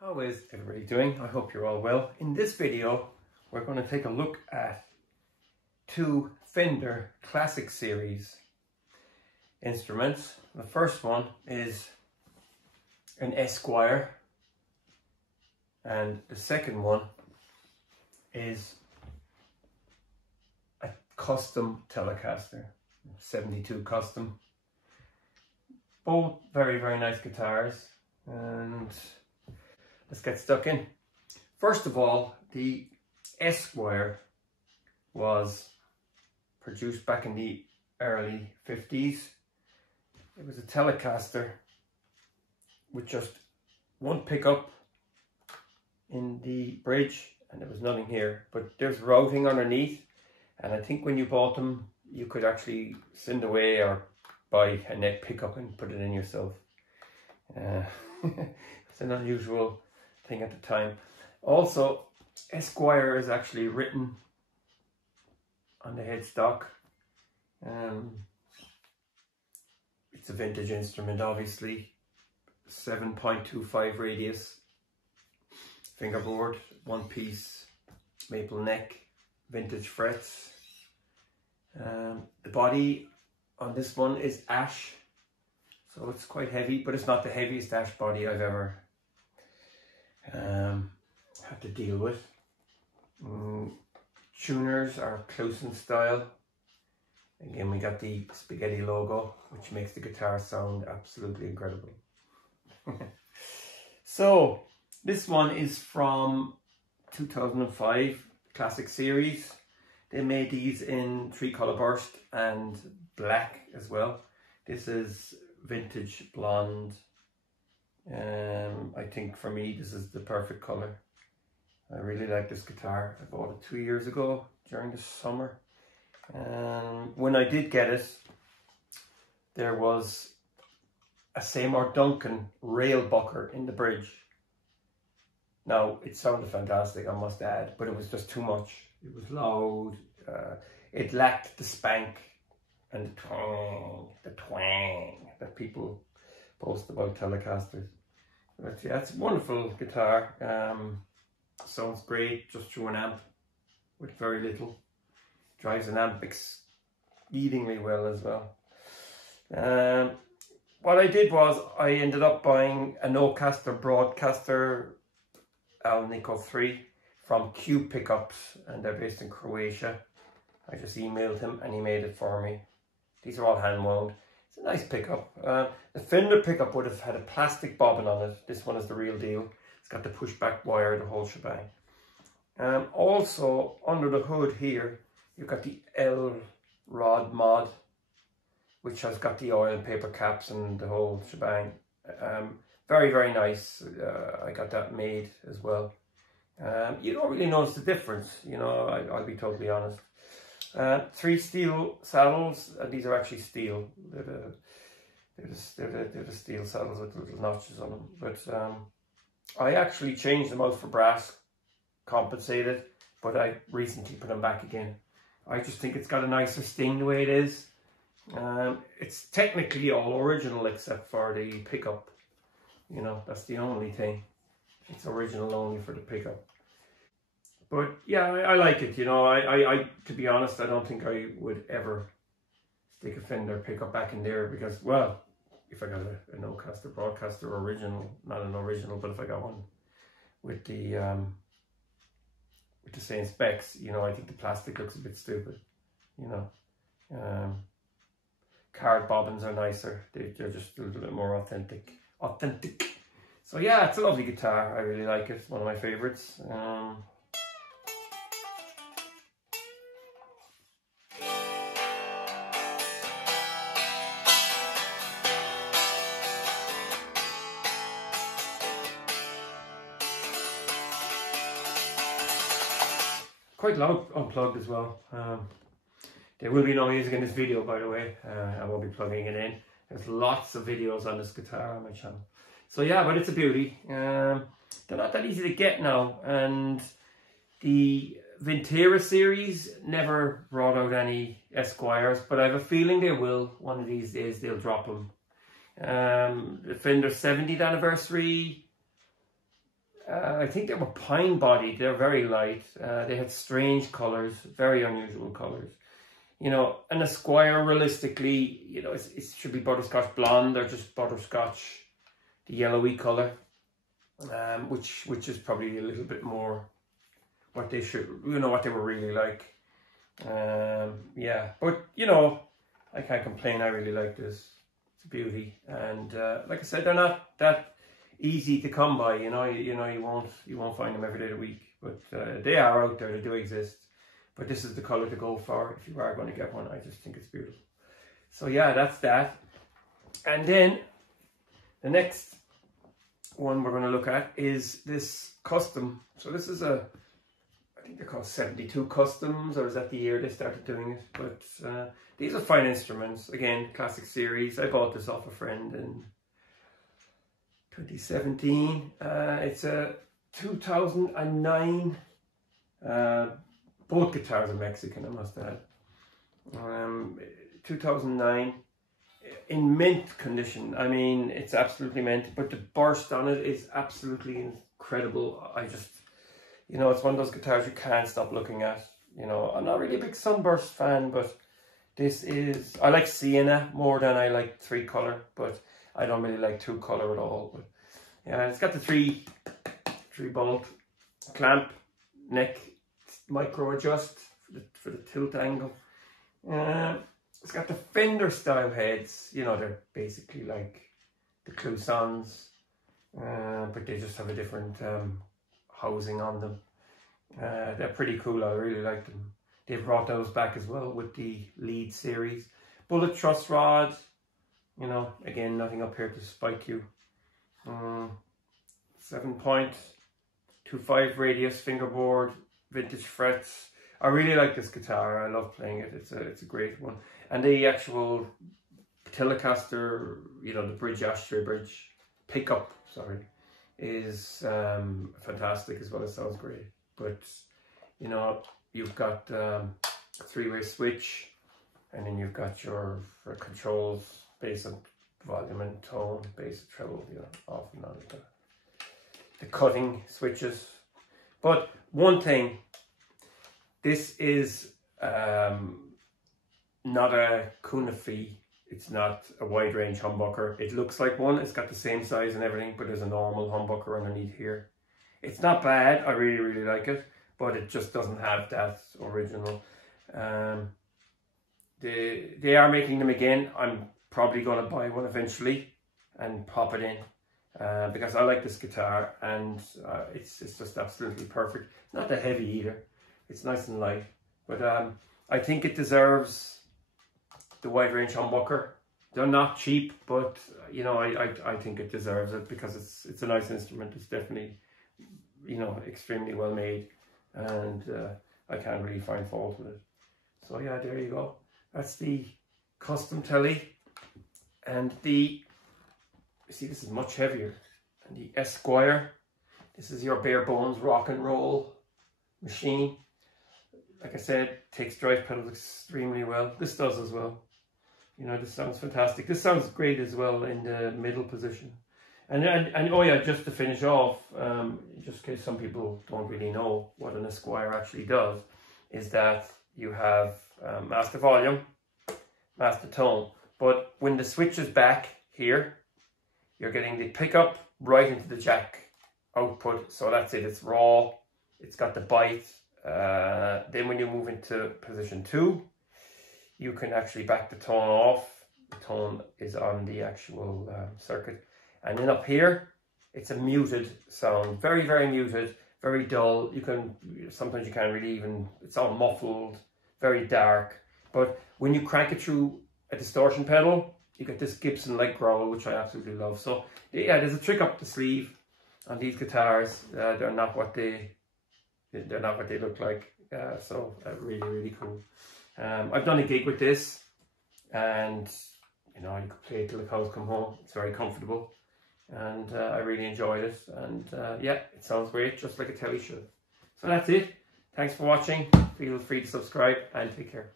How is everybody doing? I hope you're all well. In this video, we're going to take a look at two Fender Classic Series instruments. The first one is an Esquire, and the second one is a custom Telecaster, 72 custom. Both very, very nice guitars, and let's get stuck in. First of all, the Esquire was produced back in the early 50s. It was a Telecaster with just one pickup in the bridge, and there was nothing here, but there's routing underneath, and I think when you bought them you could actually send away or buy a neck pickup and put it in yourself. It's an unusual thing at the time. Also, Esquire is actually written on the headstock. It's a vintage instrument, obviously. 7.25 radius fingerboard, one piece maple neck, vintage frets. The body on this one is ash, so it's quite heavy, but it's not the heaviest ash body I've ever had to deal with. Tuners are Closen style. Again, we got the spaghetti logo, which makes the guitar sound absolutely incredible. So this one is from 2005 Classic Series. They made these in 3-color burst and black as well. This is vintage blonde. I think for me this is the perfect color. I really like this guitar. I bought it 2 years ago during the summer. When I did get it, there was a Seymour Duncan rail bucker in the bridge. Now, it sounded fantastic, I must add, but it was just too much. It was loud. It lacked the spank and the twang that people post about Telecasters. But yeah, it's a wonderful guitar. Sounds great just through an amp with very little. Drives an amp exceedingly well as well. What I did was I ended up buying a no-caster broadcaster Alnico 3 from Q Pickups, and they're based in Croatia. I just emailed him and he made it for me. These are all hand wound. It's a nice pickup. The Fender pickup would have had a plastic bobbin on it. This one is the real deal. It's got the pushback wire, the whole shebang. Also under the hood here, you've got the L-Rod mod, which has got the oil and paper caps and the whole shebang. Very, very nice. I got that made as well. You don't really notice the difference, you know, I'll be totally honest. 3 steel saddles, and these are actually steel. They're the steel saddles with the little notches on them. But I actually changed them out for brass, compensated, but I recently put them back again. I just think it's got a nicer sting the way it is. It's technically all original except for the pickup. You know, that's the only thing. It's original only for the pickup. But yeah, I like it, you know. I to be honest, I don't think I would ever stick a Fender pickup back in there because, well, if I got a no-caster broadcaster original, not an original, but if I got one with the same specs, you know, I think the plastic looks a bit stupid, you know. Card bobbins are nicer. They're just a little bit more authentic. So yeah, it's a lovely guitar. I really like it. It's one of my favorites. Quite loud unplugged as well. There will be no music in this video, by the way. I won't be plugging it in. There's lots of videos on this guitar on my channel. So yeah, but it's a beauty. They're not that easy to get now. And the Vintera series never brought out any Esquires, but I have a feeling they will. One of these days they'll drop them. The Fender 70th anniversary. I think they were pine bodied. They're very light. They had strange colors, very unusual colors. You know, an Esquire, realistically, you know, it should be butterscotch blonde or just butterscotch, the yellowy color, which is probably a little bit more what they should, you know, what they were really like. Yeah, but you know, I can't complain. I really like this. It's a beauty, and like I said, they're not that easy to come by. You won't find them every day of the week, but they are out there. They do exist. But this is the color to go for if you are going to get one. I just think it's beautiful. So yeah, that's that. And then the next one we're going to look at is this custom. So this is I think they're called 72 Customs, or is that the year they started doing it? But these are fine instruments. Again, classic series. I bought this off a friend in 2017. It's a 2009. Both guitars are Mexican, I must add. 2009, in mint condition. I mean, it's absolutely mint, but the burst on it is absolutely incredible. I just, you know, it's one of those guitars you can't stop looking at. You know, I'm not really a big Sunburst fan, but this is, I like Sienna more than I like 3-color, but I don't really like 2-color at all. But yeah, it's got the three bolt clamp neck, micro adjust for the tilt angle. It's got the Fender style heads. You know, they're basically like the Clousons, but they just have a different housing on them. They're pretty cool. I really like them. They've brought those back as well with the lead series. Bullet truss rod. You know, again, nothing up here to spike you. 7.25 radius fingerboard. Vintage frets. I really like this guitar. I love playing it. It's a great one. And the actual Telecaster, you know, the bridge, ashtray bridge pickup, sorry, is fantastic as well. It sounds great. But you know, you've got a 3-way switch, and then you've got your controls, bass and volume and tone, bass and treble, you know, off and on the cutting switches. But one thing, this is not a Kunafi. It's not a wide range humbucker. It looks like one. It's got the same size and everything, but there's a normal humbucker underneath here. It's not bad. I really, really like it, but it just doesn't have that original. They are making them again. I'm probably going to buy one eventually and pop it in. Because I like this guitar, and it's just absolutely perfect. Not that heavy either. It's nice and light, but I think it deserves the wide range humbucker. They're not cheap, but you know, I think it deserves it because it's a nice instrument. It's definitely, you know, extremely well made, and I can't really find fault with it. So yeah, there you go. That's the custom Tele, and the, see, this is much heavier. And the Esquire, this is your bare bones rock and roll machine. Like I said, takes drive pedals extremely well. This does as well. You know, this sounds fantastic. This sounds great as well in the middle position. And oh yeah, just to finish off, just in case some people don't really know what an Esquire actually does, is that you have master volume, master tone. But when the switch is back here, you're getting the pickup right into the jack output. So that's it, it's raw, it's got the bite. Then when you move into position 2, you can actually back the tone off. The tone is on the actual circuit. And then up here, it's a muted sound, very, very muted, very dull. You can, sometimes you can't really even, it's all muffled, very dark. But when you crank it through a distortion pedal, you get this Gibson-like growl, which I absolutely love. So yeah, there's a trick up the sleeve on these guitars. They're not what they look like. So really, really cool. I've done a gig with this, and you know, you could play it till the cows come home. It's very comfortable, and I really enjoyed it. And yeah, it sounds great, just like a Tele should. So that's it. Thanks for watching. Feel free to subscribe, and take care.